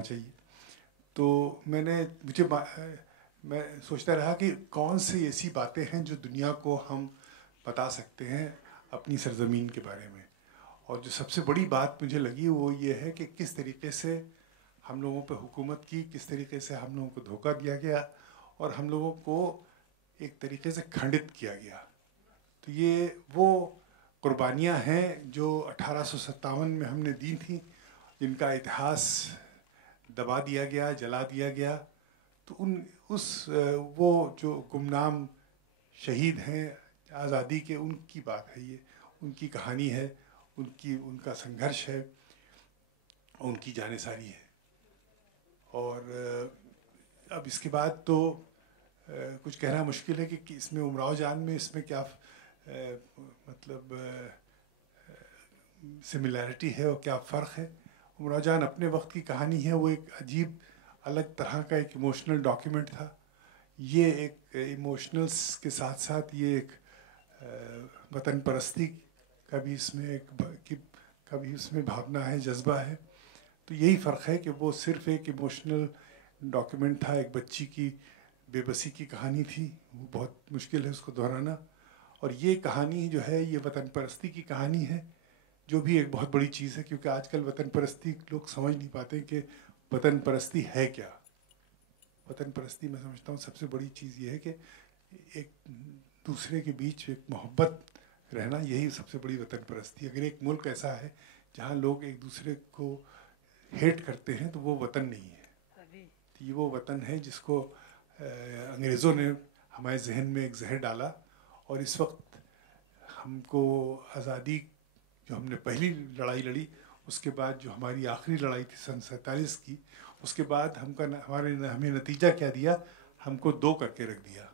करना चाहिए। तो मैं सोचता रहा कि कौन सी ऐसी बातें हैं जो दुनिया को हम बता सकते हैं अपनी सरजमीन के बारे में। और जो सबसे बड़ी बात मुझे लगी वो ये है कि किस तरीके से हम लोगों पे हुकूमत की, किस तरीके से हम लोगों को धोखा दिया गया और हम लोगों को एक तरीके से खंडित किया गया। तो ये वो कुर्बानियाँ हैं जो 1857 में हमने दी थी, जिनका इतिहास दबा दिया गया, जला दिया गया। तो वो जो गुमनाम शहीद हैं आज़ादी के, उनकी बात है ये, उनकी कहानी है, उनका संघर्ष है, उनकी जानेसारी है। और अब इसके बाद तो कुछ कहना मुश्किल है कि इसमें उमराव जान में इसमें क्या मतलब सिमिलैरिटी है और क्या फ़र्क है। उमराव जान अपने वक्त की कहानी है, वो एक अजीब अलग तरह का एक इमोशनल डॉक्यूमेंट था। ये एक इमोशनल्स के साथ साथ ये एक वतन परस्ती का भी इसमें भावना है, जज्बा है। तो यही फ़र्क है कि वो सिर्फ़ एक इमोशनल डॉक्यूमेंट था, एक बच्ची की बेबसी की कहानी थी, वो बहुत मुश्किल है उसको दोहराना। और ये कहानी जो है ये वतन परस्ती की कहानी है, जो भी एक बहुत बड़ी चीज़ है, क्योंकि आजकल वतन परस्ती लोग समझ नहीं पाते कि वतन परस्ती है क्या। वतन परस्ती मैं समझता हूँ सबसे बड़ी चीज़ ये है कि एक दूसरे के बीच एक मोहब्बत रहना, यही सबसे बड़ी वतन परस्ती। अगर एक मुल्क ऐसा है जहाँ लोग एक दूसरे को हेट करते हैं तो वो वतन नहीं है। तो ये वो वतन है जिसको अंग्रेज़ों ने हमारे जहन में एक जहर डाला। और इस वक्त हमको आज़ादी, जो हमने पहली लड़ाई लड़ी, उसके बाद जो हमारी आखिरी लड़ाई थी सन 47 की, उसके बाद हमें नतीजा क्या दिया, हमको दो करके रख दिया।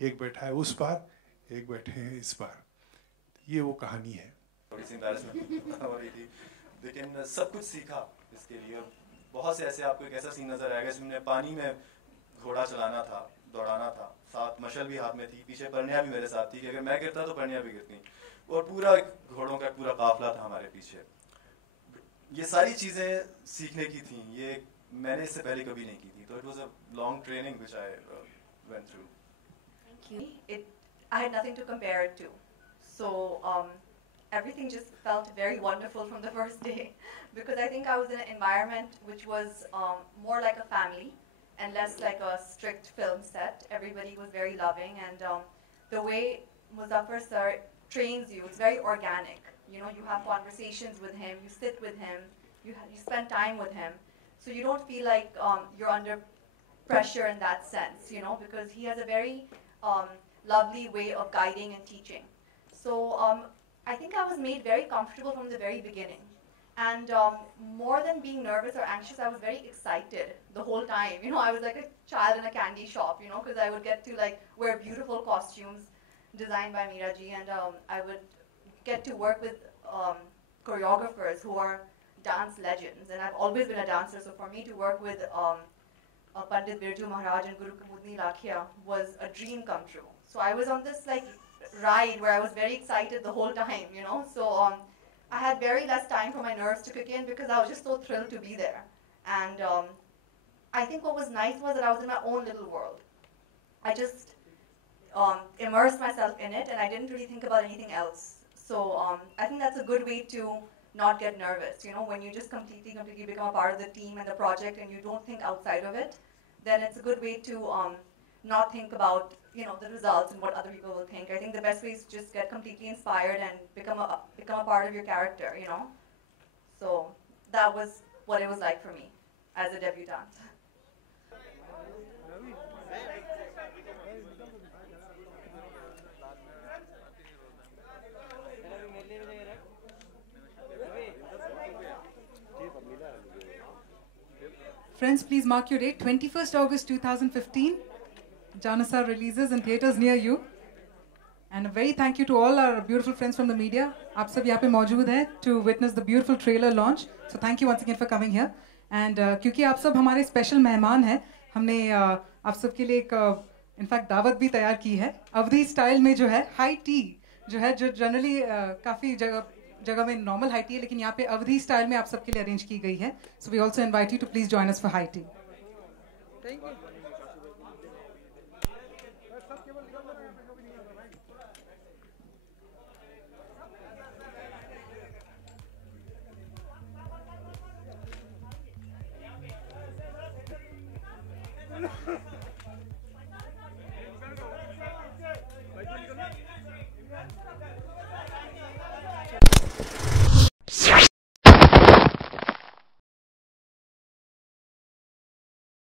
एक बैठा है उस पार, एक बैठे हैं इस पार। ये वो कहानी है। थोड़ी सी एम्बैरेसमेंट हो रही थी, लेकिन सब कुछ सीखा इसके लिए। बहुत से ऐसे आपको एक ऐसा सीन नजर आएगा जिसमें पानी में घोड़ा चलाना था, दौड़ाना था, साथ मशल भी हाथ में थी, पीछे परनिया भी मेरे साथ थी कि अगर मैं गिरता तो परनिया भी गिरती, और पूरा घोड़ों का पूरा काफिला था हमारे पीछे। ये सारी चीज़ें सीखने की थी, ये मैंने इससे पहले कभी नहीं की थी। तो it was a long training which I went through. Thank you. I had nothing to compare it to. So everything just felt very wonderful from the first day, because I think I was in an environment which was more like a family and less like a strict film set. Everybody was very loving, and the way Muzaffar sir trains you is very organic. You know, you have conversations with him, you sit with him, you spend time with him, so you don't feel like you're under pressure in that sense, you know, because he has a very lovely way of guiding and teaching. So I think I was made very comfortable from the very beginning. And more than being nervous or anxious, I was very excited the whole time. You know, I was like a child in a candy shop, you know, because I would get to like wear beautiful costumes designed by Meera ji, and I would get to work with choreographers who are dance legends. And I've always been a dancer, so for me to work with Pandit Birju Maharaj and Guru Kumudni Lakhia was a dream come true. So I was on this like ride where I was very excited the whole time, you know. So I had very less time for my nerves to kick in because I was just so thrilled to be there. And I think what was nice was that I was in my own little world. I just immersed myself in it, and I didn't really think about anything else. So I think that's a good way to not get nervous. You know, when you just completely become a part of the team and the project and you don't think outside of it, then it's a good way to not think about, you know, the results and what other people will think. I think the best way is to just get completely inspired and become a part of your character, you know. So that was what it was like for me as a debutante. Friends, please mark your date, 21st August 2015. Janasa releases in theatres near you. And a very thank you to all our beautiful friends from the media. आप सब यहाँ पे मौजूद हैं to witness the beautiful trailer launch. So thank you once again for coming here. And क्योंकि आप सब हमारे स्पेशल मेहमान हैं, हमने आप सब के लिए एक इनफैक्ट दावत भी तैयार की है। अवधी स्टाइल में जो है हाई टी जो है, जो जनरली काफ़ी जगह जगह में नॉर्मल हाई टी है, लेकिन यहाँ पे अवधि स्टाइल में आप सबके लिए अरेंज की गई है. So we also invite you to please join us for high tea. Thank you. Ha ha ha!